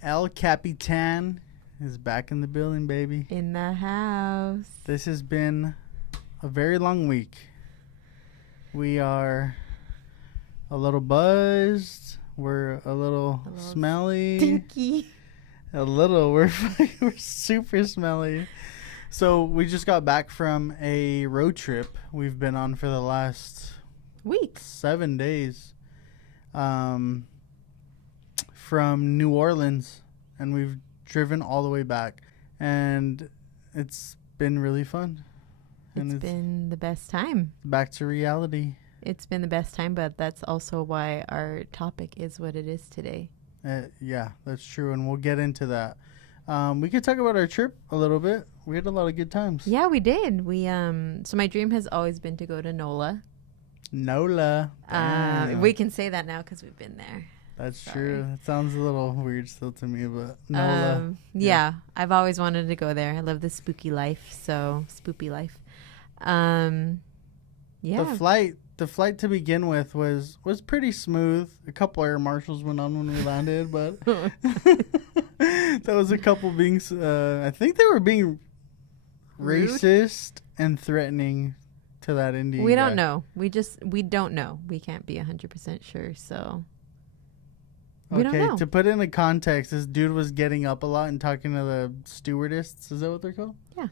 El Capitan is back in the building, baby. In the house. This has been a very long week. We are a little buzzed. We're a little smelly. Stinky. A little. We're super smelly. So we just got back from a road trip we've been on for the last week, 7 days, from New Orleans, and we've driven all the way back, and it's been really fun. It's been the best time. Back to reality. It's been the best time, but that's also why our topic is what it is today. Yeah, that's true, and we'll get into that. We could talk about our trip a little bit. We had a lot of good times. Yeah, we did. So my dream has always been to go to NOLA. NOLA. We can say that now because we've been there. That's true. It sounds a little weird still to me, but NOLA. Yeah, I've always wanted to go there. I love the spooky life. Yeah. The flight to begin with was pretty smooth. A couple air marshals went on when we landed, but that was a couple being. I think they were being rude, racist and threatening to that Indian. We don't know. We don't know. We can't be 100% sure. So. We don't know. To put it in a context, this dude was getting up a lot and talking to the stewardess. Is that what they're called? Yeah.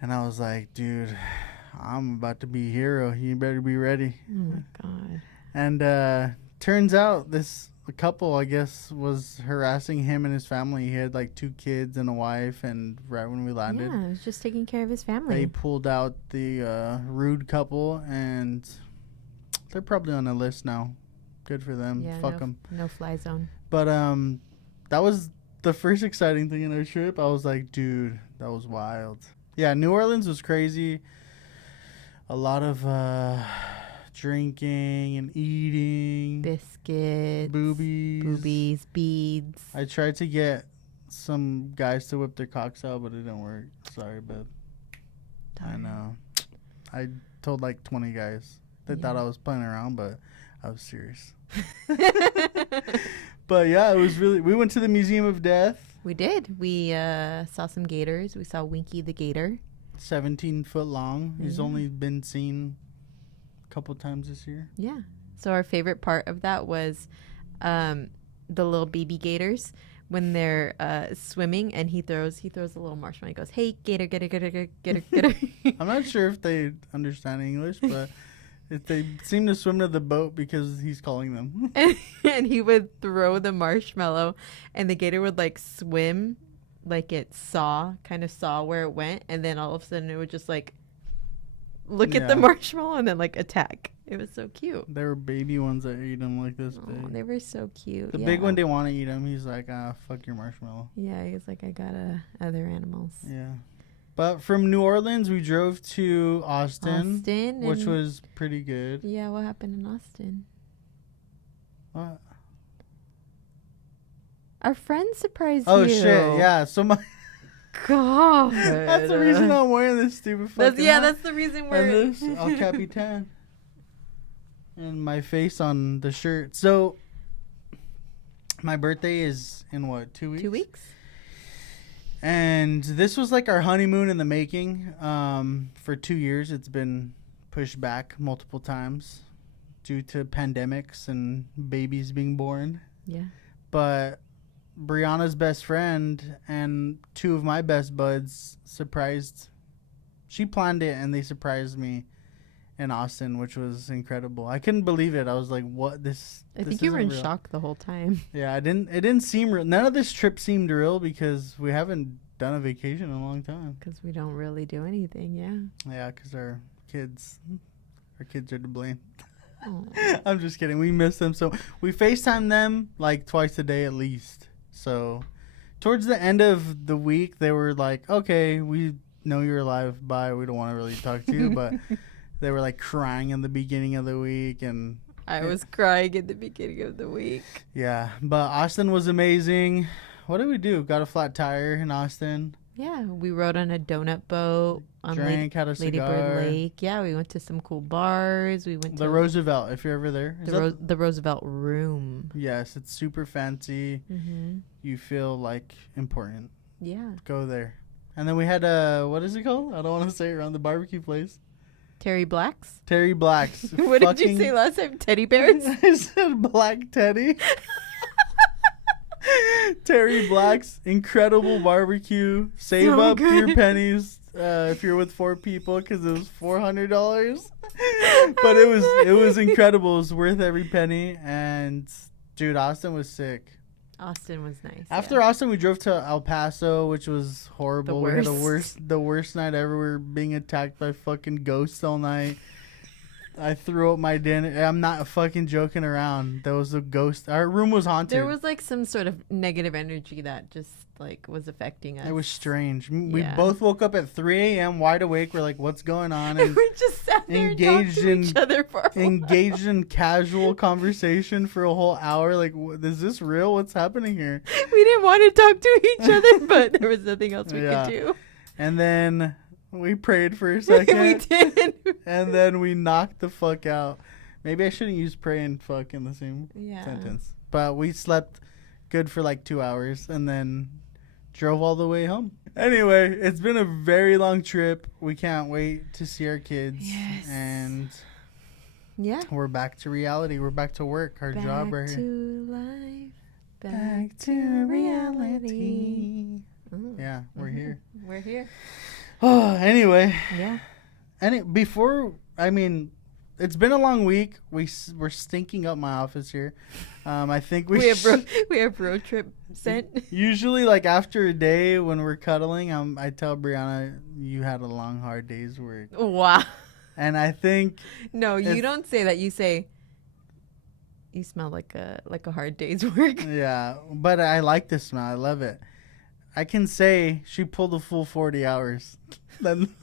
And I was like, dude, I'm about to be a hero. You better be ready. Oh, my God. And turns out this couple, I guess, was harassing him and his family. He had like 2 kids and a wife, and right when we landed. Yeah, he was just taking care of his family. They pulled out the rude couple, and they're probably on the list now. Good for them. Yeah, Fuck them. No fly zone. But that was the first exciting thing in our trip. I was like, dude, that was wild. Yeah, New Orleans was crazy. A lot of drinking and eating. Biscuits. Boobies. Beads. I tried to get some guys to whip their cocks out, but it didn't work. Sorry, babe. I know. I told like 20 guys. They thought I was playing around, but I was serious. But yeah, it was really. We went to the Museum of Death. We did. We saw some gators. We saw Winky the gator. 17 foot long. He's only been seen a couple times this year. Yeah. So our favorite part of that was the little baby gators when they're swimming, and he throws a little marshmallow. He goes, "Hey, gator, gator, gator, gator, gator, gator." I'm not sure if they understand English, but. They seem to swim to the boat because he's calling them. And he would throw the marshmallow, and the gator would like swim like it saw where it went, and then all of a sudden it would just like look at the marshmallow and then like attack. It was so cute. There were baby ones that eat them like this big. They were so cute. The big one, they want to eat them. He's like, fuck your marshmallow. Yeah, he's like, I got other animals. Yeah. But from New Orleans, we drove to Austin, which was pretty good. Yeah, what happened in Austin? What? Our friends surprised you. Oh, shit, yeah. So my... God. That's the reason I'm wearing this stupid fucking hat. That's the reason we're... And this, El Capitan. And my face on the shirt. So, my birthday is in what, 2 weeks? 2 weeks. And this was like our honeymoon in the making. For 2 years, it's been pushed back multiple times due to pandemics and babies being born. Yeah. But Briana's best friend and 2 of my best buds she planned it, and they surprised me in Austin, which was incredible. I couldn't believe it. I was like, what? I think you were in shock the whole time. Yeah, it didn't seem real. None of this trip seemed real because we haven't done a vacation in a long time. Because we don't really do anything, yeah. Yeah, because our kids are to blame. I'm just kidding. We miss them. So we FaceTime them like twice a day at least. So towards the end of the week, they were like, okay, we know you're alive. Bye. We don't want to really talk to you. But they were like crying in the beginning of the week. And I was crying at the beginning of the week. Yeah. But Austin was amazing. What did we do? Got a flat tire in Austin. Yeah, we rode on a donut boat on Drank, had a Lady cigar. Bird Lake. Yeah, we went to some cool bars. We went The to Roosevelt, if you're ever there. the Roosevelt Room. Yes, it's super fancy. Mm-hmm. You feel like important. Yeah. Go there. And then we had what is it called? I don't want to say it around the barbecue place. Terry Black's. Terry Black's. What did you say last time? Teddy bears? I said Black Teddy. Terry Black's incredible barbecue. Save So up good. your pennies if you're with 4 people because it was $400. But it was incredible. It was worth every penny. And dude, Austin was sick. Austin was nice. After Austin, we drove to El Paso, which was horrible. We had the worst night ever. We were being attacked by fucking ghosts all night. I threw up my dinner. I'm not fucking joking around. There was a ghost. Our room was haunted. There was like some sort of negative energy that just like was affecting us. It was strange. We Yeah. both woke up at 3 a.m. wide awake. We're like, what's going on? And we just sat there engaged and talked to each other for a while. engaged in casual conversation for a whole hour. Like, is this real? What's happening here? We didn't want to talk to each other, but there was nothing else we Yeah. could do. And then we prayed for a second. We did. And then we knocked the fuck out. Maybe I shouldn't use pray and fuck in the same sentence. But we slept good for like 2 hours and then drove all the way home. Anyway, it's been a very long trip. We can't wait to see our kids. Yes. And Yeah. we're back to reality. We're back to work. Our job right here. To life. Back to reality. Mm. Yeah, we're here. We're here. Oh, anyway. Yeah. It's been a long week. We're stinking up my office here. I think We have road trip sent. usually like after a day when we're cuddling, I tell Briana, you had a long hard day's work. Wow. And I think No, you don't say that. You say you smell like a hard day's work. yeah, but I like the smell. I love it. I can say she pulled a full 40 hours. Then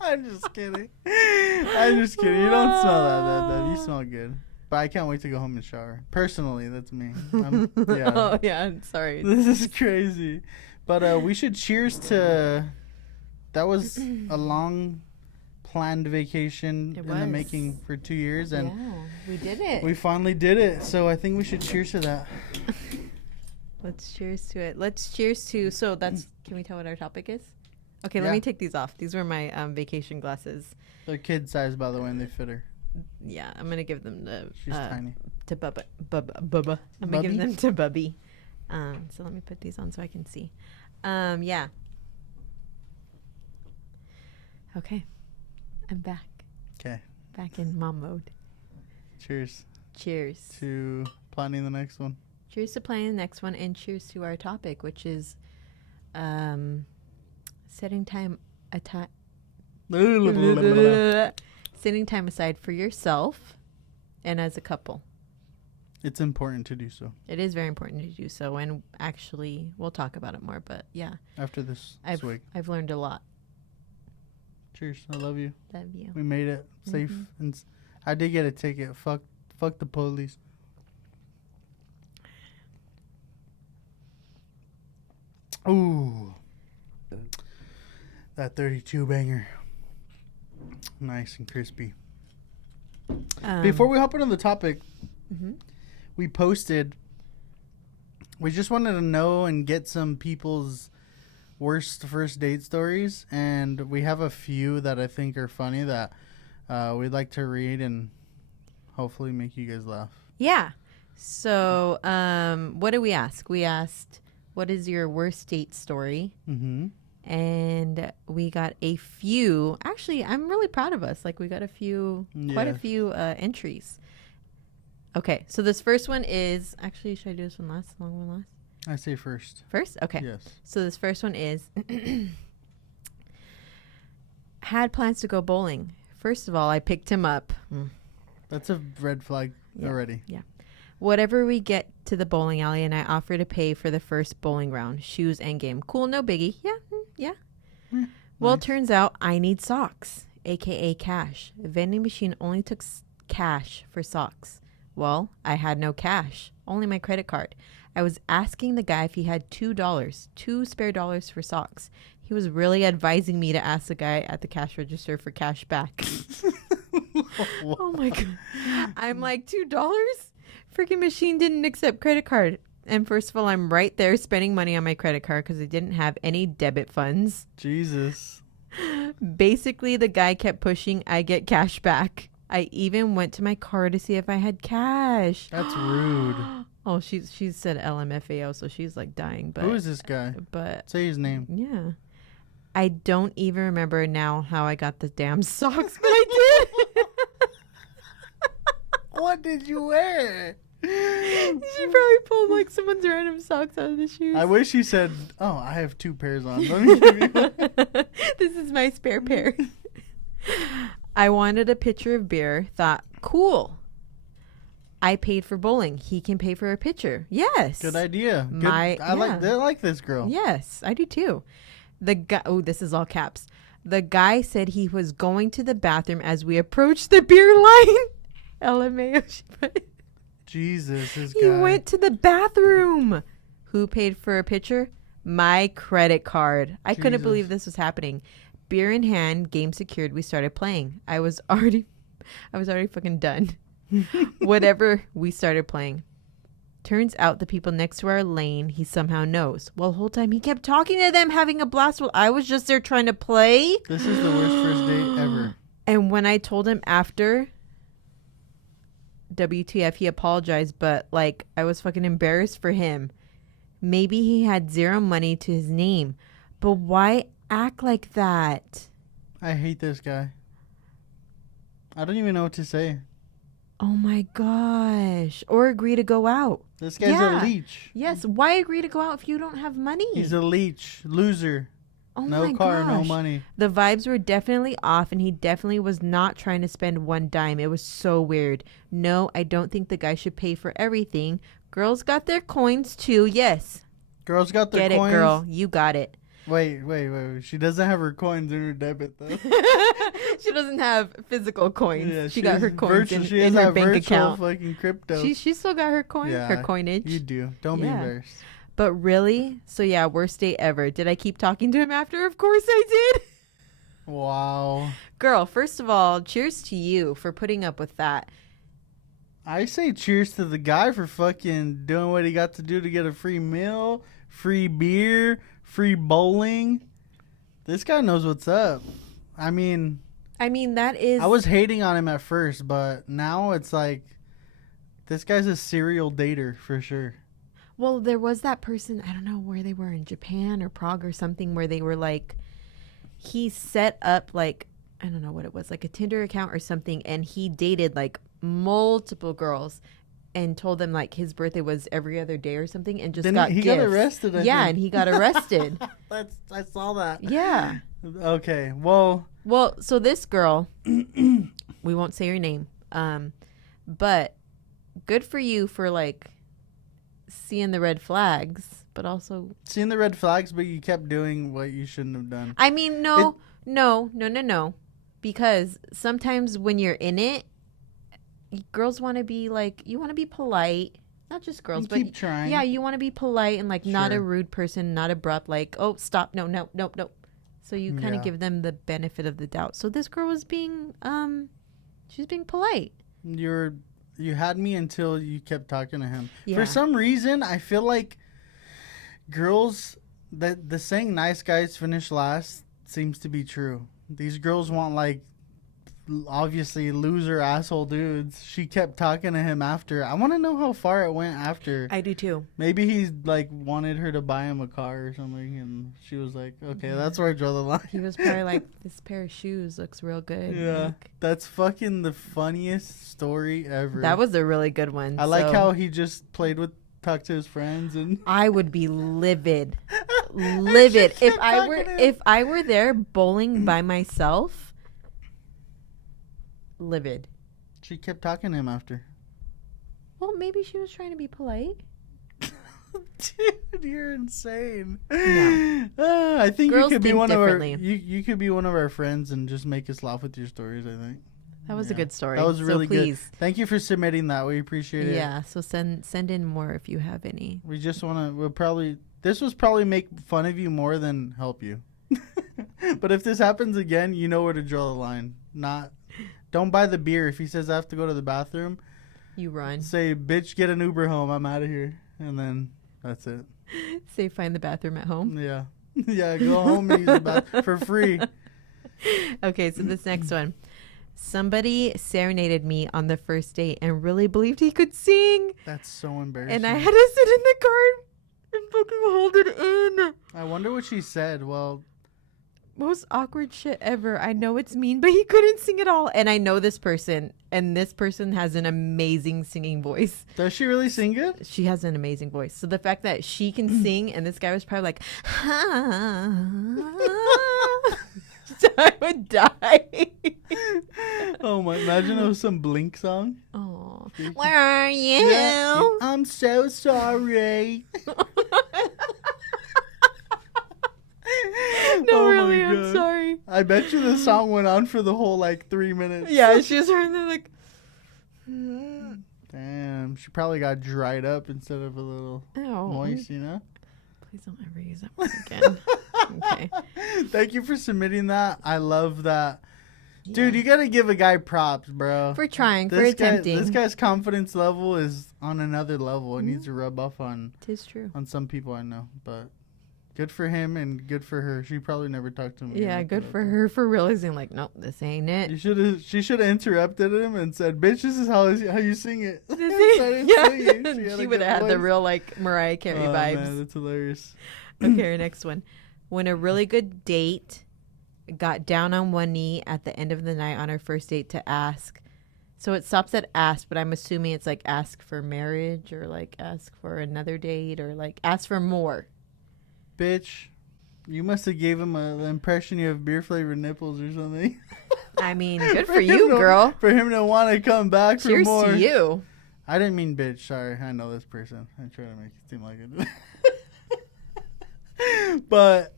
I'm just kidding. You don't smell that bad. You smell good. But I can't wait to go home and shower. Personally, that's me. Yeah. Oh yeah, I'm sorry. This is crazy. But we should cheers to... That was a long planned vacation in the making for 2 years. And yeah, we did it. we finally did it. So I think we should cheers to that. Let's cheers to it. Let's cheers to... So that's... Can we tell what our topic is? Okay, Yeah. let me take these off. These were my vacation glasses. They're kid size, by the way, and they fit her. Yeah, I'm going to give them to... She's tiny. To Bubba. I'm going to give them to Bubby. So let me put these on so I can see. Yeah. Okay. I'm back. Okay. Back in mom mode. Cheers Cheers. to planning the next one. Cheers to playing the next one, and cheers to our topic, which is setting time setting time aside for yourself and as a couple. It's important to do so. It is very important to do so, and actually we'll talk about it more, but yeah. After this week. I've learned a lot. Cheers. I love you. Love you. We made it safe. And I did get a ticket. Fuck the police. Ooh. That 32 banger. Nice and crispy. Before we hop into the topic, we posted. We just wanted to know and get some people's worst first date stories, and we have a few that I think are funny that we'd like to read and hopefully make you guys laugh. Yeah. So, what did we ask? We asked, what is your worst date story? Mm-hmm. And we got a few. Actually, I'm really proud of us. Like, we got quite a few entries. Okay, so this first one is... Actually, should I do this one last? Long one last? I say first. First? Okay. Yes. So this first one is... Had plans to go bowling. First of all, I picked him up. That's a red flag already. Yeah. Whatever we get to the bowling alley, and I offer to pay for the first bowling round. Shoes and game. Cool, no biggie. Yeah. Well, Nice. turns out I need socks, a.k.a. cash. Vending machine only took cash for socks. Well, I had no cash, only my credit card. I was asking the guy if he had $2, two spare dollars for socks. He was really advising me to ask the guy at the cash register for cash back. Oh my God. I'm like, $2? Freaking machine didn't accept credit card. And first of all, I'm right there spending money on my credit card because I didn't have any debit funds. Jesus. Basically, the guy kept pushing, I get cash back. I even went to my car to see if I had cash. That's rude. Oh, she said LMFAO, so she's like dying. But who is this guy? But say his name. Yeah. I don't even remember now how I got the damn socks, but I did. What did you wear? She probably pulled like someone's random socks out of the shoes. I wish he said, "Oh, I have 2 pairs on. Let me give you one." This is my spare pair. I wanted a pitcher of beer. Thought, cool. I paid for bowling. He can pay for a pitcher. Yes. Good idea. I like this girl. Yes, I do too. The guy. Oh, this is all caps. The guy said he was going to the bathroom as we approached the beer line. LMAO. She put. Jesus, this guy. He went to the bathroom. Who paid for a pitcher? My credit card. I couldn't believe this was happening. Beer in hand, game secured. We started playing. I was already fucking done. Whatever, we started playing. Turns out the people next to our lane, he somehow knows. Well, the whole time he kept talking to them, having a blast while I was just there trying to play. This is the worst first date ever. And when I told him after, WTF, he apologized, but like I was fucking embarrassed for him. Maybe he had zero money to his name, but why act like that? I hate this guy. I don't even know what to say. Oh my gosh. Or agree to go out. This guy's a leech. Yes. Why agree to go out if you don't have money? He's a leech. Loser. Oh no my car, gosh. no money. The vibes were definitely off, and he definitely was not trying to spend one dime. It was so weird. No, I don't think the guy should pay for everything. Girls got their coins too. Yes. Girls got their coins. Get it, girl. You got it. Wait. She doesn't have her coins in her debit, though. She doesn't have physical coins. Yeah, she got her coins in her bank account. Fucking crypto. She still got her coin, her coinage. You do. Don't be embarrassed. But really? So yeah, worst date ever. Did I keep talking to him after? Of course I did. Wow. Girl, first of all, cheers to you for putting up with that. I say cheers to the guy for fucking doing what he got to do to get a free meal, free beer, free bowling. This guy knows what's up. I mean, that is... I was hating on him at first, but now it's like, this guy's a serial dater for sure. Well, there was that person, I don't know where they were, in Japan or Prague or something, where they were like, he set up like, I don't know what it was, like a Tinder account or something, and he dated like multiple girls and told them like his birthday was every other day or something, and just got gifts. Got arrested. I think. And he got arrested. I saw that. Yeah. Okay. Well, so this girl, we won't say her name, but good for you for like seeing the red flags, but also seeing the red flags, but you kept doing what you shouldn't have done. I mean, no, because sometimes when you're in it, girls want to be like, you want to be polite. Not just girls, but keep trying. Yeah, you want to be polite and like not a rude person, not abrupt, like, oh, stop, no. So you kind of give them the benefit of the doubt. So this girl was being, she's being polite. You had me until you kept talking to him. Yeah. For some reason, I feel like girls, that the saying nice guys finish last seems to be true. These girls want like obviously loser asshole dudes. She kept talking to him after. I want to know how far it went after. I do too. Maybe he like wanted her to buy him a car or something, and she was like, okay, that's where I draw the line. He was probably like, this pair of shoes looks real good. Yeah, like, that's fucking the funniest story ever. That was a really good one. I like how he just talked to his friends, and I would be livid. If I were there bowling by myself. Livid. She kept talking to him after. Well, maybe she was trying to be polite. Dude, you're insane. No. I think Girls you could be think one differently. of our. You could be one of our friends and just make us laugh with your stories. I think That was a good story. That was really good. Thank you for submitting that. We appreciate it. Yeah. So send in more if you have any. We just want to. This was probably make fun of you more than help you. But if this happens again, you know where to draw the line. Don't buy the beer. If he says I have to go to the bathroom, you run. Say, bitch, get an Uber home. I'm out of here. And then that's it. Say, find the bathroom at home. Yeah. Yeah, go home and use the bathroom for free. Okay, so this next one. Somebody serenaded me on the first date and really believed he could sing. That's so embarrassing. And I had to sit in the car and fucking hold it in. I wonder what she said. Well, most awkward shit ever. I know it's mean, but he couldn't sing at all. And I know this person, and this person has an amazing singing voice. Does she really sing good? She has an amazing voice. So the fact that she can sing, and this guy was probably like, I would die. Oh my! Imagine it was some Blink song. Oh, where are you? Yeah, I'm so sorry. No, really, I'm sorry. I bet you the song went on for the whole 3 minutes. Yeah, she was hearing there like. Damn, she probably got dried up instead of a little moist, you know? Please don't ever use that one again. Okay. Thank you for submitting that. I love that. Yeah. Dude, you gotta give a guy props, bro. For trying, for attempting. This guy's confidence level is on another level. It needs to rub off on. Tis true. On some people I know, but good for him and good for her. She probably never talked to him. Yeah, good for her for realizing nope, this ain't it. She should have interrupted him and said, "Bitch, this is how you sing it." She would have had the real Mariah Carey vibes. Man, that's hilarious. Okay, our next one. When a really good date got down on one knee at the end of the night on her first date to ask. So it stops at ask, but I'm assuming it's ask for marriage or ask for another date or ask for more. Bitch, you must have gave him the impression you have beer-flavored nipples or something. I mean, good for you, girl. For him to want to come back for more. Cheers to you. I didn't mean bitch. Sorry. I know this person. I try to make it seem like it. But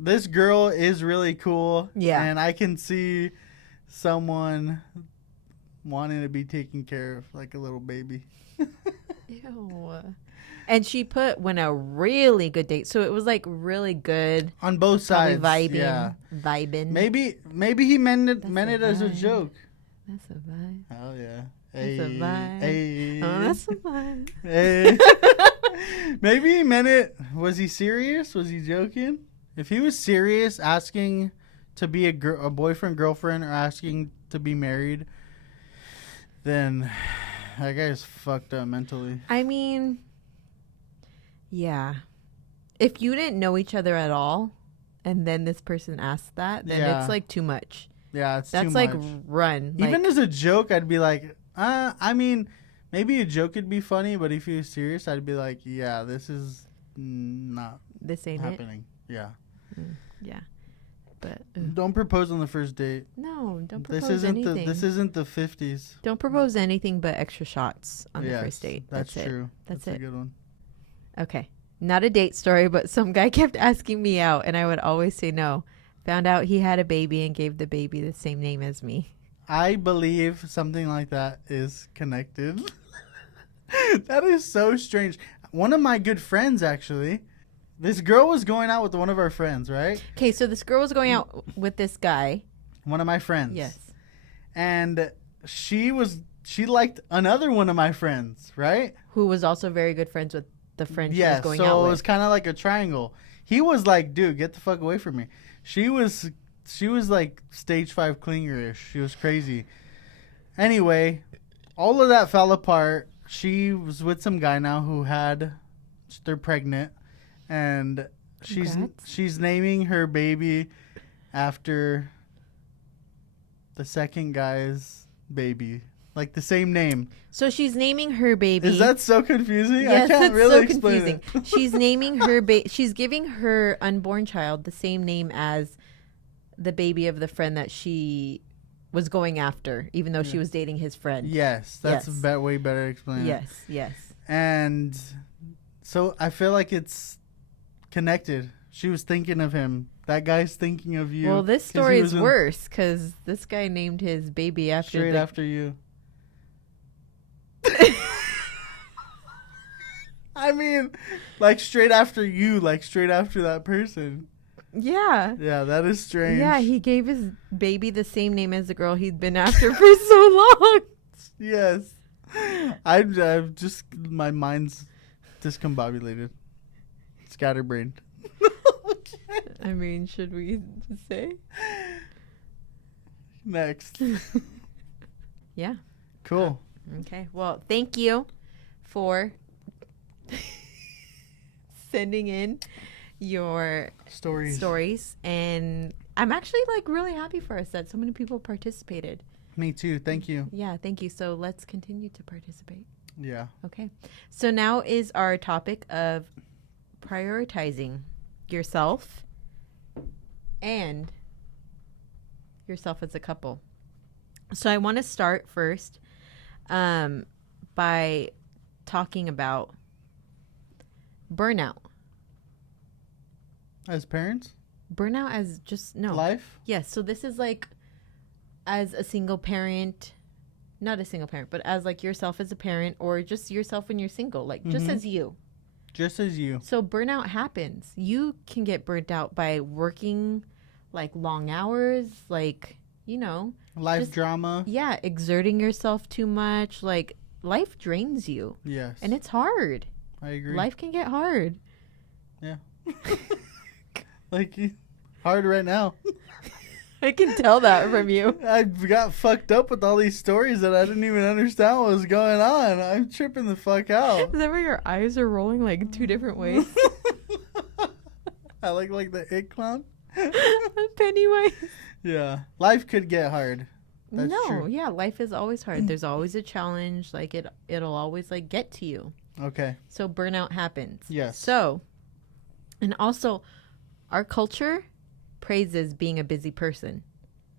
this girl is really cool. Yeah. And I can see someone wanting to be taken care of like a little baby. Ew. And she put when a really good date. So it was really good. On both sides. Vibing. Yeah. Vibing. Maybe he meant it as a joke. That's a vibe. Hell yeah. That's a vibe. Hey. Oh, that's a vibe. Hey. Maybe he meant it. Was he serious? Was he joking? If he was serious, asking to be a boyfriend, girlfriend, or asking to be married, then that guy's fucked up mentally. I mean, yeah. If you didn't know each other at all, and then this person asked that, then it's too much. Yeah, it's that's too much. Run. Even as a joke, I'd be like, I mean, maybe a joke could be funny, but if he was serious, I'd be like, yeah, this is not. This ain't happening. Yeah. Yeah. But don't propose on the first date. No, don't propose anything. This isn't the 50s. Don't propose anything but extra shots on the first date. That's true. That's a good one. Okay. Not a date story, but some guy kept asking me out, and I would always say no. Found out he had a baby and gave the baby the same name as me. I believe something like that is connected. That is so strange. One of my good friends, actually. This girl was going out with one of our friends, right? Okay, so this girl was going out with this guy. One of my friends. Yes. And she liked another one of my friends, right? Who was also very good friends with the friend she was going out with. So it was kind of like a triangle. He was like, dude, get the fuck away from me. She was like stage 5 clinger-ish. She was crazy. Anyway, all of that fell apart. She was with some guy now they're pregnant. And she's naming her baby after the second guy's baby, like the same name. So she's naming her baby. Is that so confusing? Yes, I can't it's really so explain confusing. it. She's naming her she's giving her unborn child the same name as the baby of the friend that she was going after, even though she was dating his friend. Yes, that's way better explained. Yes. And so I feel like it's connected. She was thinking of him That guy's thinking of you. Well, this story is worse because this guy named his baby after after you. I mean, like straight after you, like straight after that person. Yeah. Yeah, that is strange. Yeah, he gave his baby the same name as the girl he'd been after for so long. Yes. I've just, my mind's discombobulated. Scatterbrained. Okay. I mean, should we say? Next. Yeah. Cool. Okay. Well, thank you for sending in your stories. And I'm actually like really happy for us that so many people participated. Me too. Thank you. Yeah, thank you. So let's continue to participate. Yeah. Okay. So now is our topic of prioritizing yourself and yourself as a couple. So I want to start first by talking about burnout. As parents? Burnout as just, no. Life? Yes. So this is like as a single parent, not a single parent, but as like yourself as a parent or just yourself when you're single, like just as you. Just as you. So burnout happens. You can get burnt out by working like long hours, like, you know. Life drama. Yeah, exerting yourself too much. Like life drains you. Yes. And it's hard. I agree. Life can get hard. Yeah. Like hard right now. I can tell that from you. I got fucked up with all these stories that I didn't even understand what was going on. I'm tripping the fuck out. Is that where your eyes are rolling like two different ways? I like the it clown. Pennywise. Yeah. Life could get hard. That's true. Yeah, life is always hard. There's always a challenge. Like it'll always like get to you. Okay. So burnout happens. Yes. So, and also our culture praises being a busy person.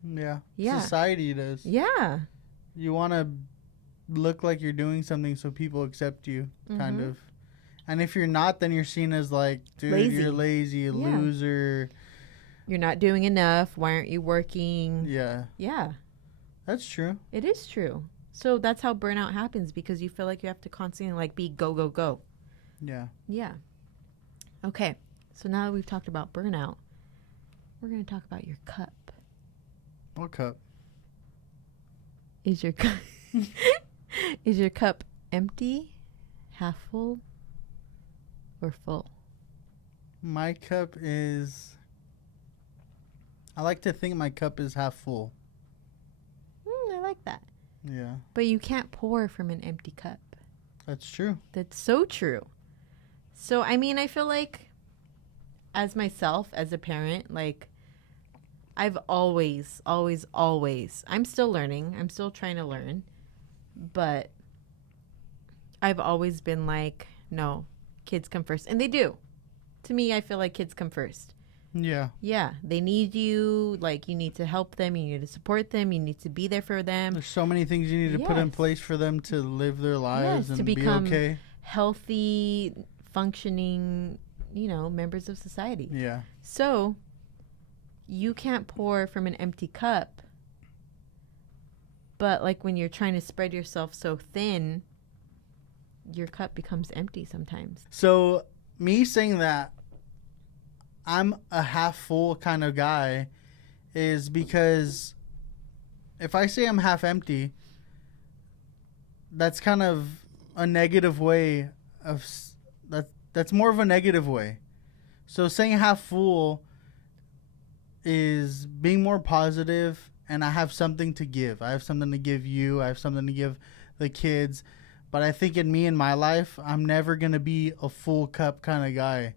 Yeah. Yeah. Society does. Yeah. You want to look like you're doing something so people accept you, kind of. And if you're not, then you're seen as like, dude, you're lazy, a loser. You're not doing enough. Why aren't you working? Yeah. Yeah. That's true. It is true. So that's how burnout happens because you feel like you have to constantly like be go, go, go. Yeah. Yeah. Okay. So now that we've talked about burnout, we're going to talk about your cup. What cup? Is your cup is your cup empty, half full, or full? My cup is, I like to think my cup is half full. I like that. Yeah. But you can't pour from an empty cup. That's true. That's so true. So, I mean, I feel like as myself, as a parent, like I've always, I'm still learning. I'm still trying to learn. But I've always been like, no, kids come first. And they do. To me, I feel like kids come first. Yeah. Yeah. They need you. Like, you need to help them. You need to support them. You need to be there for them. There's so many things you need to put in place for them to live their lives and to become be okay. Healthy, functioning, you know, members of society. Yeah. So you can't pour from an empty cup. But like when you're trying to spread yourself so thin, your cup becomes empty sometimes. So me saying that I'm a half full kind of guy is because if I say I'm half empty, that's kind of a negative way of that's more of a negative way. So saying half full is being more positive, and I have something to give. I have something to give you. I have something to give the kids. But I think in me, in my life, I'm never going to be a full cup kind of guy.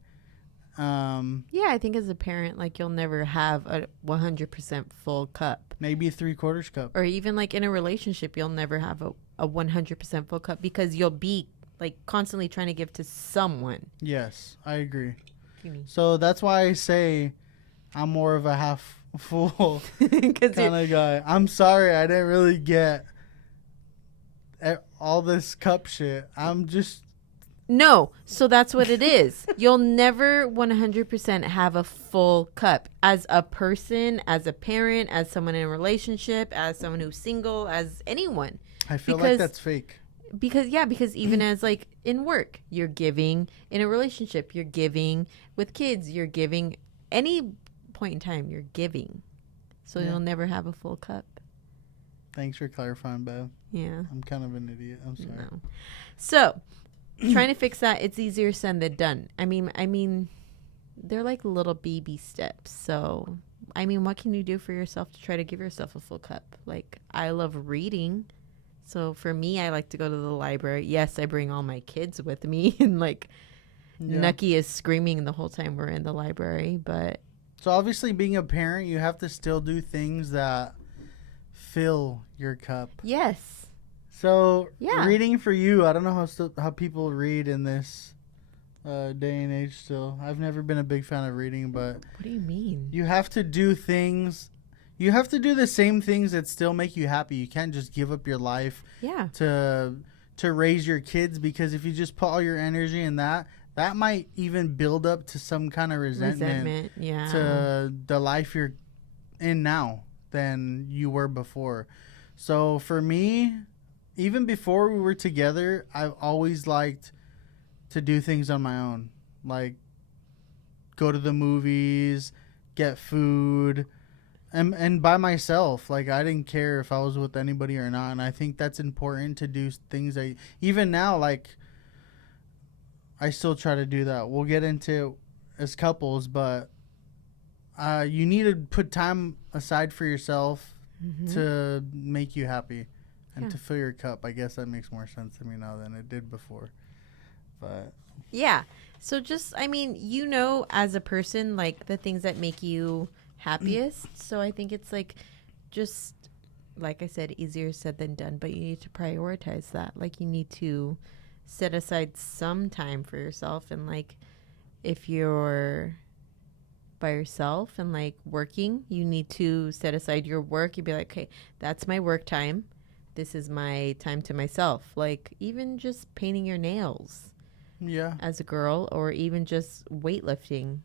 Yeah, I think as a parent, like you'll never have a 100% full cup. Maybe a 3/4 cup. Or even like in a relationship, you'll never have a 100% full cup because you'll be like constantly trying to give to someone. Yes, I agree. So that's why I say I'm more of a half full kind of guy. I'm sorry, I didn't really get all this cup shit. No, so that's what it is. You'll never 100% have a full cup as a person, as a parent, as someone in a relationship, as someone who's single, as anyone. I feel like that's fake. Because even as like in work, you're giving, in a relationship, you're giving, with kids, you're giving, any point in time, you're giving. So you'll never have a full cup. Thanks for clarifying, Bev. Yeah. I'm kind of an idiot. I'm sorry. No. So, trying to fix that, it's easier said than done. I mean, they're like little baby steps. So, I mean, what can you do for yourself to try to give yourself a full cup? Like, I love reading. So, for me, I like to go to the library. Yes, I bring all my kids with me. And, like, Nucky is screaming the whole time we're in the library. But so, obviously, being a parent, you have to still do things that fill your cup. Yes. So, reading for you, I don't know how people read in this day and age still. I've never been a big fan of reading, but... What do you mean? You have to do things... You have to do the same things that still make you happy. You can't just give up your life to raise your kids, because if you just put all your energy in that might even build up to some kind of resentment to the life you're in now than you were before. So for me... Even before we were together, I've always liked to do things on my own. Like, go to the movies, get food, and by myself. Like, I didn't care if I was with anybody or not. And I think that's important to do things even now, like, I still try to do that. We'll get into it as couples, but you need to put time aside for yourself to make you happy. And to fill your cup. I guess that makes more sense to me now than it did before. But yeah. So just, I mean, as a person, like, the things that make you happiest. So I think it's like, just, like I said, easier said than done. But you need to prioritize that. Like, you need to set aside some time for yourself. And, like, if you're by yourself and, like, working, you need to set aside your work. You'd be like, okay, that's my work time. This is my time to myself. Like, even just painting your nails as a girl, or even just weightlifting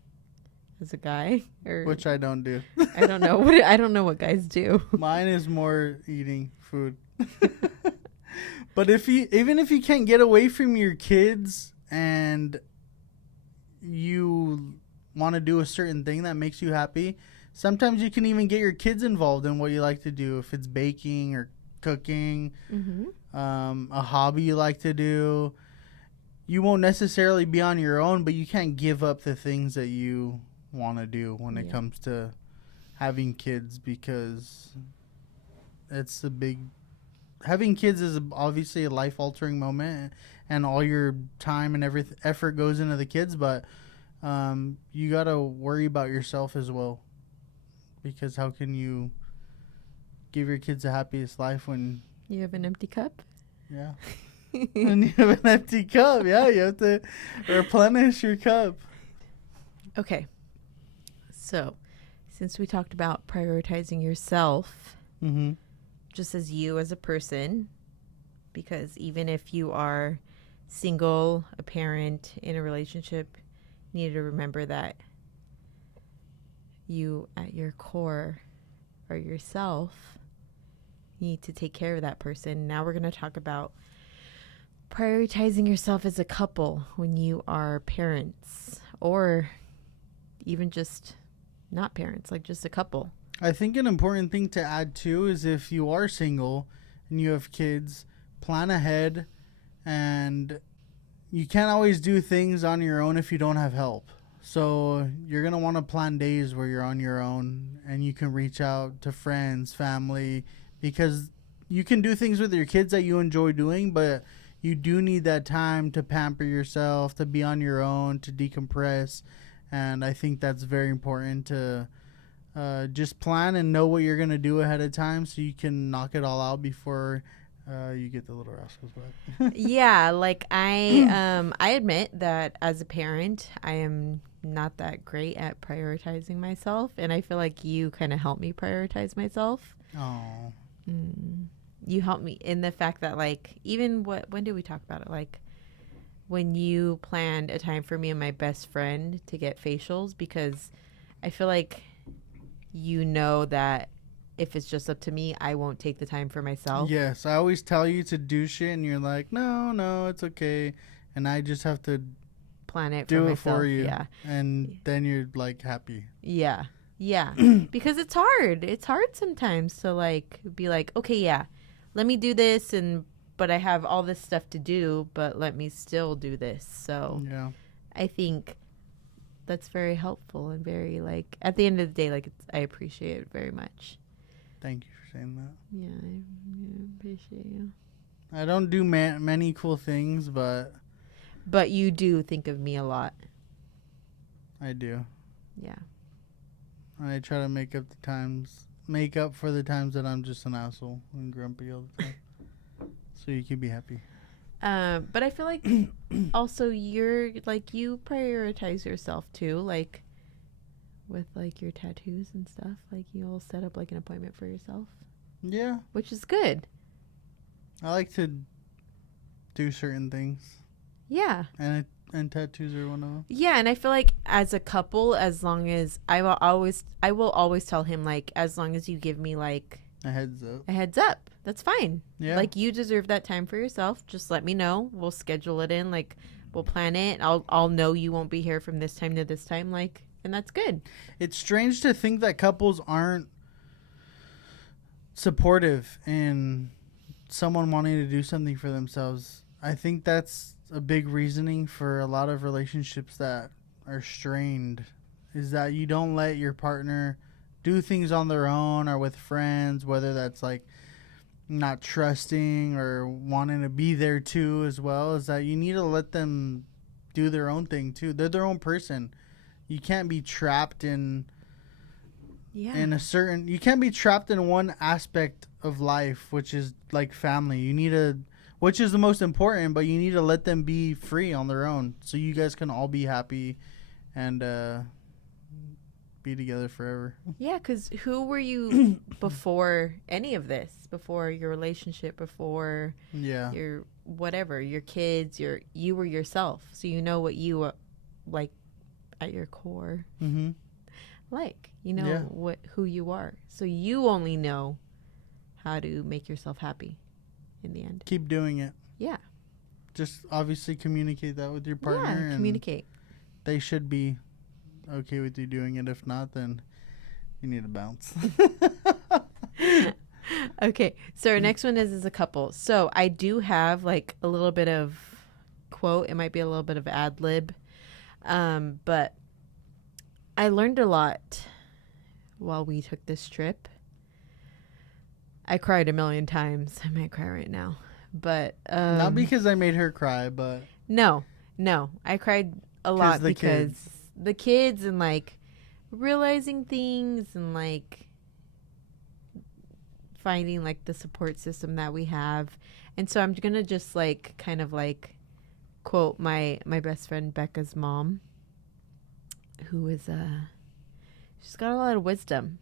as a guy. Which I don't do. I don't know. I don't know what guys do. Mine is more eating food. But even if you can't get away from your kids and you want to do a certain thing that makes you happy, sometimes you can even get your kids involved in what you like to do. If it's baking or cooking, a hobby you like to do, you won't necessarily be on your own, but you can't give up the things that you want to do when it comes to having kids, because it's having kids is obviously a life-altering moment, and all your time and effort goes into the kids, but you gotta worry about yourself as well, because how can you give your kids the happiest life when you have an empty cup? Yeah. When you have an empty cup, you have to replenish your cup. Okay. So, since we talked about prioritizing yourself, just as you as a person, because even if you are single, a parent, in a relationship, you need to remember that you, at your core, are yourself. You need to take care of that person. Now we're going to talk about prioritizing yourself as a couple when you are parents, or even just not parents, like just a couple. I think an important thing to add too is, if you are single and you have kids, plan ahead, and you can't always do things on your own if you don't have help. So you're going to want to plan days where you're on your own and you can reach out to friends, family, because you can do things with your kids that you enjoy doing, but you do need that time to pamper yourself, to be on your own, to decompress. And I think that's very important to just plan and know what you're going to do ahead of time, so you can knock it all out before you get the little rascals back. Yeah, like I admit that as a parent, I am not that great at prioritizing myself, and I feel like you kind of help me prioritize myself. Oh. You help me in the fact that, like, even when did we talk about it? Like, when you planned a time for me and my best friend to get facials, because I feel like you know that if it's just up to me, I won't take the time for myself. Yes, I always tell you to do shit, and you're like, no, it's okay, and I just have to Plan it do for it myself. for you, Yeah. and then you're like happy. Yeah. Yeah. Because it's hard. It's hard sometimes to like be like, okay, yeah, let me do this, but I have all this stuff to do, but let me still do this. So Yeah, I think that's very helpful and very like at the end of the day, like I appreciate it very much. thank you for saying that. Yeah, I appreciate you. I don't do many cool things, but But you do think of me a lot. I do. Yeah. I try to make up for the times that I'm just an asshole and grumpy all the time, so you can be happy. But I feel like also you're like you prioritize yourself too, like with like your tattoos and stuff. Like you'll set up like an appointment for yourself, Yeah, which is good. I like to do certain things, Yeah. and tattoos are one of them. Yeah, and I feel like as a couple, as long as I will always tell him like as long as you give me like A heads up. a heads up, that's fine. Yeah. Like you deserve that time for yourself. Just let me know. We'll schedule it in. Like we'll plan it. I'll know you won't be here from this time to this time. Like, and that's good. It's strange to think that couples aren't supportive in someone wanting to do something for themselves. I think that's a big reasoning for a lot of relationships that are strained, is that you don't let your partner do things on their own or with friends, whether that's like not trusting or wanting to be there too, as well, is that you need to let them do their own thing too. They're their own person. You can't be trapped in Yeah. you can't be trapped in one aspect of life, which is like family. Which is the most important, but you need to let them be free on their own so you guys can all be happy and be together forever. Yeah, because who were you before any of this? Before your relationship, before your whatever, your kids, you were yourself. So you know what you like at your core. Mm-hmm. Like, you know who you are. So you only know how to make yourself happy in the end. Keep doing it. Yeah. Just obviously communicate that with your partner. Yeah, and communicate. They should be okay with you doing it. If not, then you need to bounce. Okay, so our next one is a couple. So I do have like a little bit of quote. It might be a little bit of ad lib, but I learned a lot while we took this trip. I cried a million times. I might cry right now, but Not because I made her cry, but no, I cried a lot because the kids and like realizing things and like finding like the support system that we have. And so I'm gonna just like kind of like quote my best friend Becca's mom, who is she's got a lot of wisdom.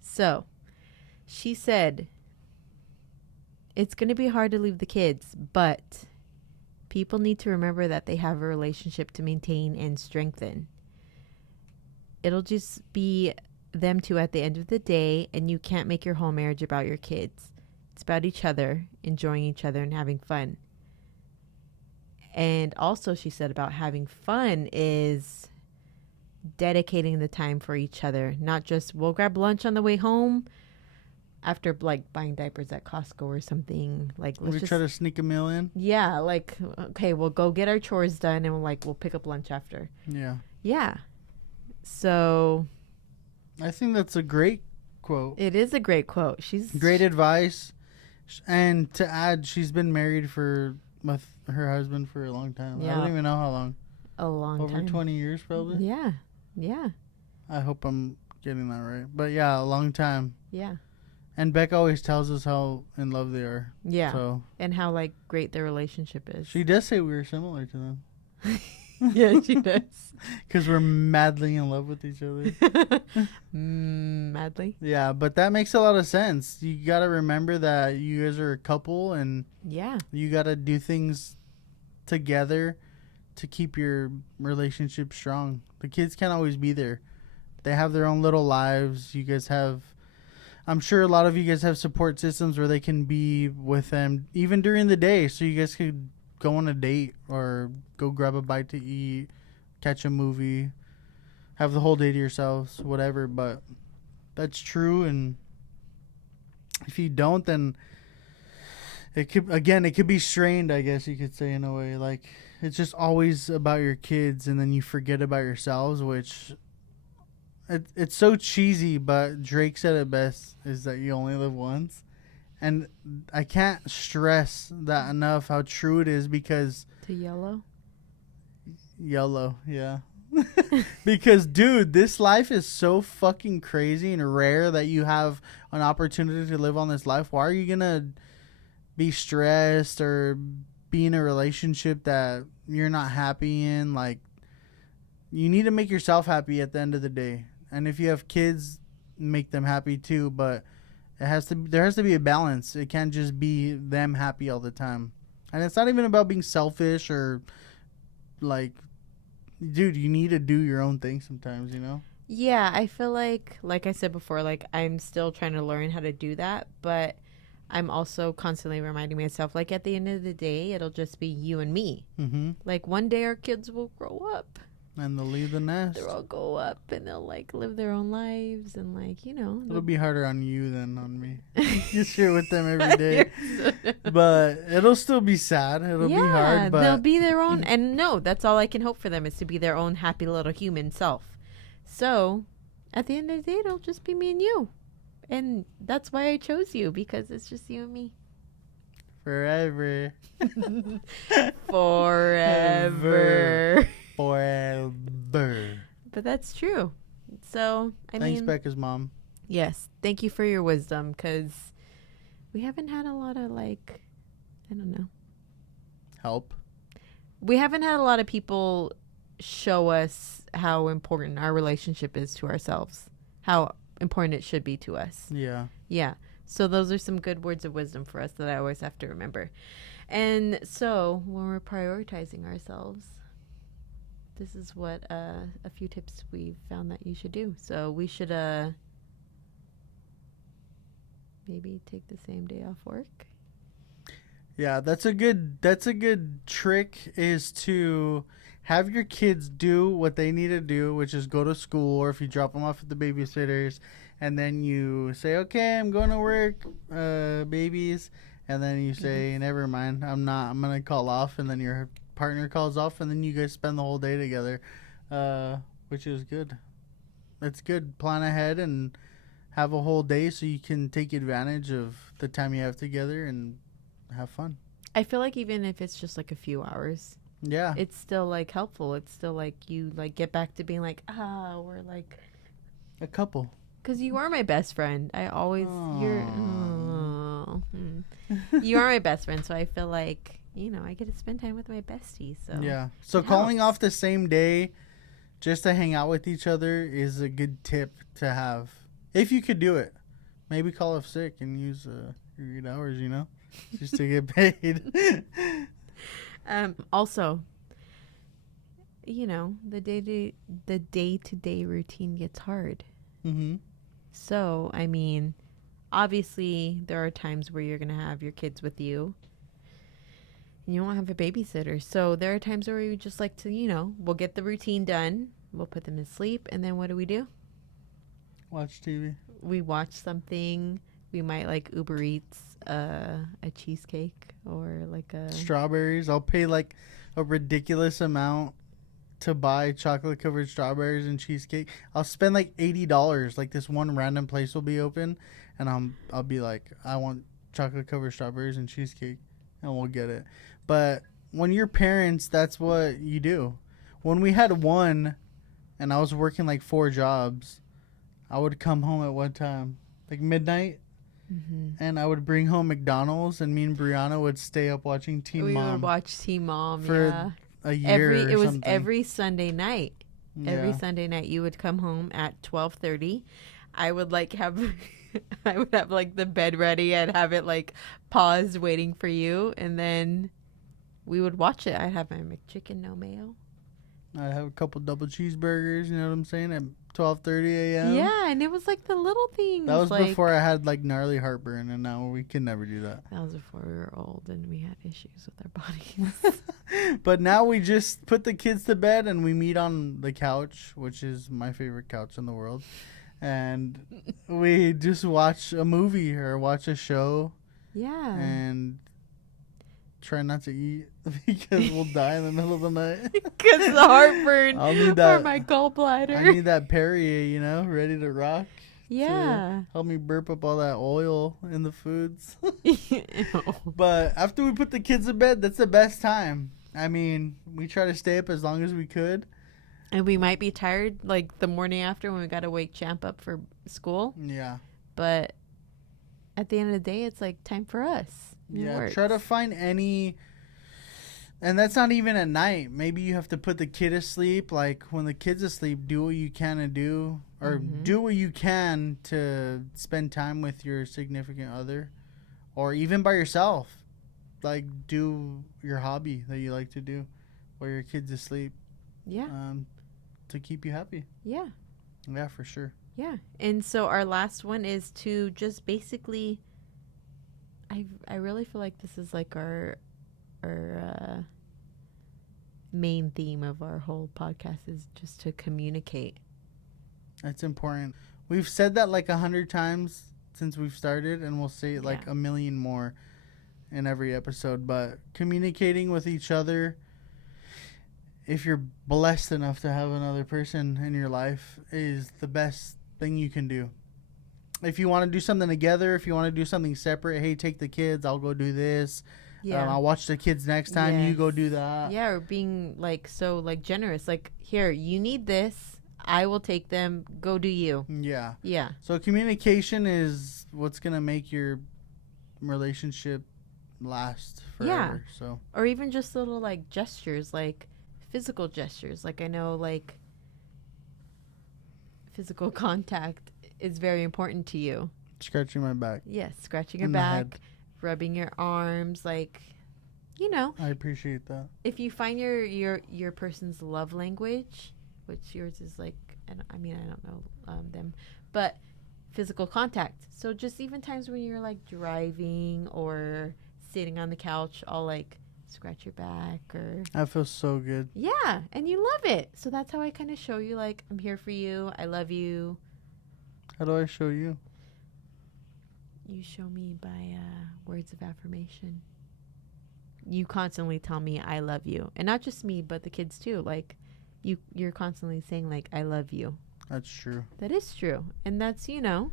So she said, it's gonna be hard to leave the kids, but people need to remember that they have a relationship to maintain and strengthen. It'll just be them two at the end of the day, and you can't make your whole marriage about your kids. It's about each other, enjoying each other, and having fun. And also, she said about having fun is dedicating the time for each other, not just we'll grab lunch on the way home after like buying diapers at Costco or something. Like we try to sneak a meal in. Yeah, like okay, we'll go get our chores done and we'll pick up lunch after. Yeah. So I think that's a great quote. It is a great quote. She's great advice. And to add, she's been married with her husband for a long time. Yeah. I don't even know how long. A long Over time. 20 years, probably. Yeah. I hope I'm getting that right. But yeah, a long time. Yeah. And Beck always tells us how in love they are. Yeah. So and how like great their relationship is. She does say we were similar to them. Yeah, she does. Because we're madly in love with each other. Madly. Yeah, but that makes a lot of sense. You got to remember that you guys are a couple and yeah, you got to do things together to keep your relationship strong. The kids can't always be there. They have their own little lives. You guys have, I'm sure a lot of you guys have support systems where they can be with them even during the day. So you guys could go on a date or go grab a bite to eat, catch a movie, have the whole day to yourselves, whatever. But that's true. And if you don't, then it could be strained, I guess you could say, in a way. Like, it's just always about your kids, and then you forget about yourselves, which it's so cheesy, but Drake said it best, is that you only live once. And I can't stress that enough, how true it is, because To YOLO, yeah. Because, dude, this life is so fucking crazy and rare that you have an opportunity to live on this life. Why are you gonna be stressed or be in a relationship that you're not happy in? Like, you need to make yourself happy at the end of the day. And if you have kids, make them happy too, but there has to be a balance. It can't just be them happy all the time. And it's not even about being selfish or, like, dude, you need to do your own thing sometimes, you know? Yeah, I feel like I said before, like, I'm still trying to learn how to do that, but I'm also constantly reminding myself, like, at the end of the day, it'll just be you and me. Mm-hmm. Like, one day our kids will grow up. And they'll leave the nest. They'll all go up and they'll, like, live their own lives and, like, you know. It'll be harder on you than on me. You share with them every day. But it'll still be sad. It'll be hard. But they'll be their own. And no, that's all I can hope for them, is to be their own happy little human self. So at the end of the day, it'll just be me and you. And that's why I chose you, because it's just you and me. Forever. Forever. Forever. But that's true. So, Thanks, Becca's mom. Yes. Thank you for your wisdom, because we haven't had a lot of, like, I don't know. Help. We haven't had a lot of people show us how important our relationship is to ourselves, how important it should be to us. Yeah. Yeah. So those are some good words of wisdom for us that I always have to remember. And so when we're prioritizing ourselves, this is what a few tips we found that you should do. So we should maybe take the same day off work. Yeah, that's a good trick, is to have your kids do what they need to do, which is go to school, or if you drop them off at the babysitters, and then you say, okay, I'm going to work, babies, and then you say, never mind, I'm going to call off, and then your partner calls off, and then you guys spend the whole day together, which is good. It's good. Plan ahead and have a whole day so you can take advantage of the time you have together and have fun. I feel like even if it's just like a few hours, yeah, it's still like helpful. It's still like you like get back to being like, we're like a couple. Because you are my best friend. I always you are my best friend, so I feel like, you know, I get to spend time with my bestie. So yeah. So calling off the same day just to hang out with each other is a good tip to have. If you could do it. Maybe call off sick and use your 8 hours, you know, just to get paid. Also, you know, the day-to-day routine gets hard. Mm-hmm. So, I mean, obviously there are times where you're going to have your kids with you and you won't have a babysitter. So there are times where you just like to, you know, we'll get the routine done. We'll put them to sleep. And then what do? Watch TV. We watch something. We might like Uber Eats a cheesecake or like a... Strawberries. I'll pay like a ridiculous amount to buy chocolate covered strawberries and cheesecake. I'll spend like $80. Like this one random place will be open and I'll be like, I want chocolate covered strawberries and cheesecake, and we'll get it. But when you're parents, that's what you do. When we had one and I was working like 4 jobs, I would come home at one time, like midnight, and I would bring home McDonald's, and me and Briana would stay up watching Teen Mom. We would watch Teen Mom for a year. It was something. Every Sunday night. Yeah. Every Sunday night, you would come home at 12:30. I would like have, I would have like the bed ready. I'd have it like paused, waiting for you, and then we would watch it. I'd have my McChicken, no mayo. I'd have a couple double cheeseburgers, you know what I'm saying, at 12:30 a.m. Yeah, and it was like the little things. That was like, before I had like gnarly heartburn, and now we can never do that. That was before we were old and we had issues with our bodies. But now we just put the kids to bed and we meet on the couch, which is my favorite couch in the world. And we just watch a movie or watch a show. Yeah. And try not to eat because we'll die in the middle of the night. Because the heartburn I'll need that, or my gallbladder. I need that Perrier, you know, ready to rock. Yeah. To help me burp up all that oil in the foods. But after we put the kids to bed, that's the best time. I mean, we try to stay up as long as we could. And we might be tired like the morning after when we got to wake Champ up for school. Yeah. But at the end of the day, it's like time for us. Yeah, try to find any, and that's not even at night. Maybe you have to put the kid asleep. Like when the kid's asleep, do what you can to do, or do what you can to spend time with your significant other, or even by yourself. Like do your hobby that you like to do while your kid's asleep. Yeah. To keep you happy. Yeah. Yeah, for sure. Yeah. And so our last one is to just basically, I really feel like this is like our main theme of our whole podcast is just to communicate. That's important. We've said that like 100 times since we've started, and we'll say it like a million more in every episode. But communicating with each other, if you're blessed enough to have another person in your life, is the best thing you can do. If you want to do something together, if you want to do something separate, hey, take the kids, I'll go do this. Yeah. I'll watch the kids next time, you go do that. Yeah, or being like so like generous. Like, here, you need this, I will take them, go do you. Yeah. Yeah. So communication is what's going to make your relationship last forever. Yeah. So, or even just little like gestures, like physical gestures. Like I know like physical contact is very important to you. Scratching my back. Yes, scratching your back, rubbing your arms, like, you know. I appreciate that. If you find your person's love language, which yours is like, I mean, I don't know them, but physical contact. So just even times when you're like driving or sitting on the couch, I'll like scratch your back or. That feels so good. Yeah, and you love it. So that's how I kind of show you like, I'm here for you, I love you. How do I show you? You show me by words of affirmation. You constantly tell me I love you. And not just me, but the kids too. Like you're constantly saying like I love you. That's true. That is true. And that's, you know.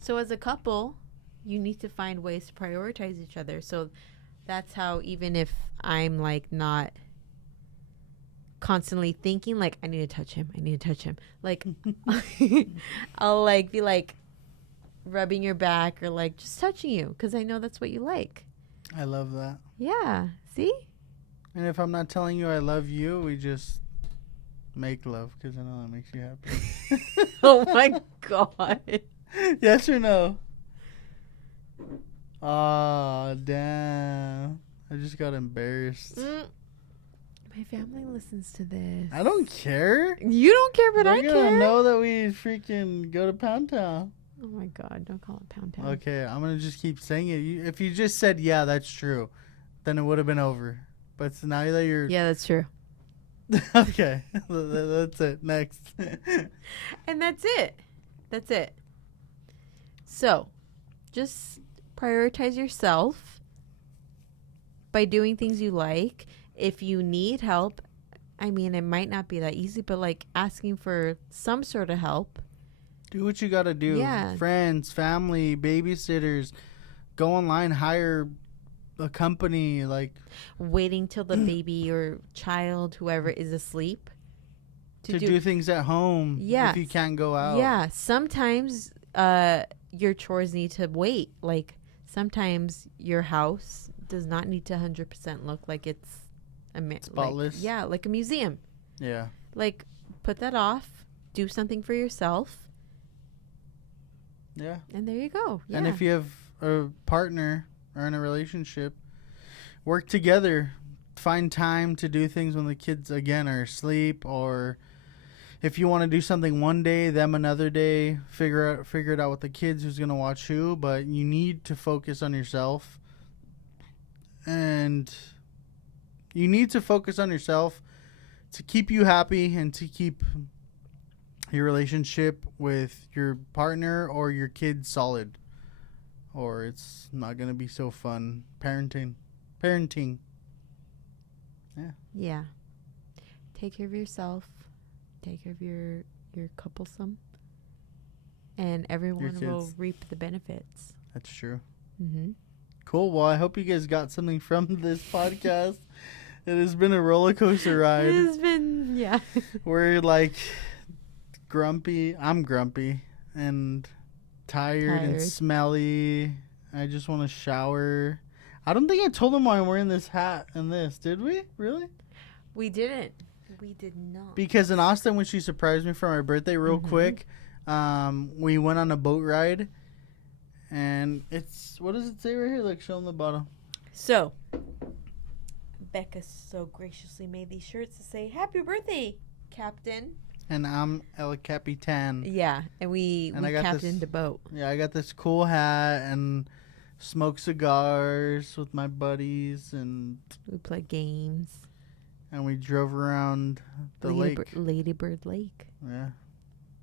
So as a couple, you need to find ways to prioritize each other. So that's how, even if I'm like not constantly thinking like I need to touch him, like I'll like be like rubbing your back or like just touching you because I know that's what you like. I love that. Yeah, see? And if I'm not telling you I love you, we just make love because I know that makes you happy. Oh my god. Yes or no? Oh damn, I just got embarrassed. My family listens to this. I don't care. You don't care, but I care. They're gonna know that we freaking go to Pound Town. Oh my god, don't call it Pound Town. Okay, I'm gonna just keep saying it. If you just said, yeah, that's true, then it would have been over. But now that you're... Yeah, that's true. Okay, that's it. Next. And that's it. That's it. So, just prioritize yourself by doing things you like. If you need help, I mean, it might not be that easy, but like asking for some sort of help. Do what you got to do. Yeah. Friends, family, babysitters. Go online, hire a company. Like waiting till the baby or child, whoever, is asleep. To do things at home. Yeah. If you can't go out. Yeah. Sometimes your chores need to wait. Like sometimes your house does not need to 100% look like it's spotless. Like a museum. Yeah. Like put that off. Do something for yourself. Yeah. And there you go. Yeah. And if you have a partner or in a relationship, work together. Find time to do things when the kids, again, are asleep, or if you want to do something one day, them another day. Figure it out with the kids who's going to watch who, but you need to focus on yourself. And you need to focus on yourself to keep you happy and to keep your relationship with your partner or your kids solid, or it's not going to be so fun. Parenting. Yeah. Take care of yourself. Take care of your couplesome. And everyone will reap the benefits. That's true. Mm-hmm. Cool. Well, I hope you guys got something from this podcast. It has been a roller coaster ride. It has been, yeah. We're like grumpy. I'm grumpy and tired and smelly. I just want to shower. I don't think I told them why I'm wearing this hat and this. Did we? Really? We didn't. We did not. Because in Austin, when she surprised me for my birthday real quick, we went on a boat ride. And it's, what does it say right here? Like, show them the bottom. So, Becca so graciously made these shirts to say, "Happy birthday, Captain." And I'm El Capitan. Yeah, and we captained the boat. Yeah, I got this cool hat and smoke cigars with my buddies, and we played games. And we drove around the lake. Lady Bird Lake. Yeah.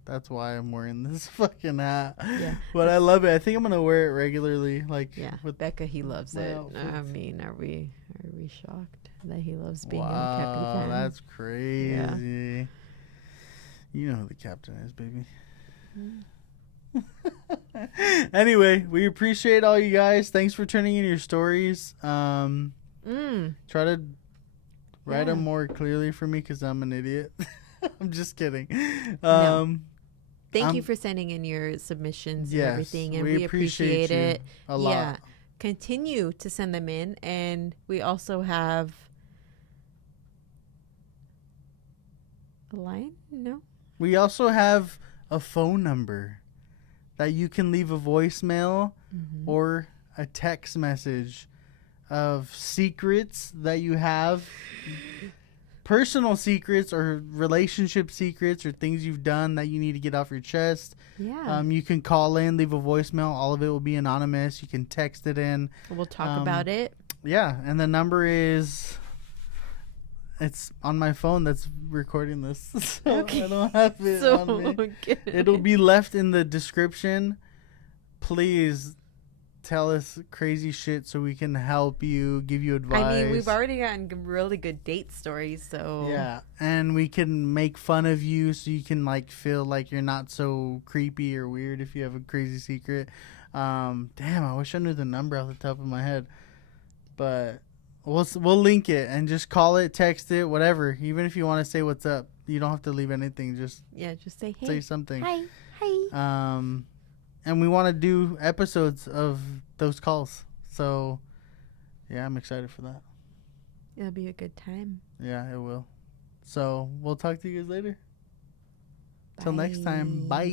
That's why I'm wearing this fucking hat. Yeah. But I love it. I think I'm going to wear it regularly. Like, yeah. With Becca, he loves it. outfits. I mean, are we shocked that he loves being wow, a captain? That's crazy. Yeah. You know who the captain is, baby. Anyway, we appreciate all you guys. Thanks for turning in your stories. Try to write them more clearly for me because I'm an idiot. I'm just kidding. No. Thank you for sending in your submissions and everything, and we appreciate it a lot. Yeah, continue to send them in, and we also have a line. No, we also have a phone number that you can leave a voicemail or a text message of secrets that you have. Personal secrets or relationship secrets or things you've done that you need to get off your chest. Yeah. You can call in, leave a voicemail. All of it will be anonymous. You can text it in. We'll talk about it. Yeah. And the number is, it's on my phone that's recording this. So okay. I don't have it on me. Good. It'll be left in the description. Please tell us crazy shit so we can help you, give you advice. I mean, we've already gotten really good date stories, so yeah, and we can make fun of you so you can like feel like you're not so creepy or weird if you have a crazy secret. Damn, I wish I knew the number off the top of my head, but we'll link it and just call it, text it, whatever. Even if you want to say what's up, you don't have to leave anything. Just say hey, say something. Hi. And we want to do episodes of those calls. So, yeah, I'm excited for that. It'll be a good time. Yeah, it will. So, we'll talk to you guys later. Till next time. Bye.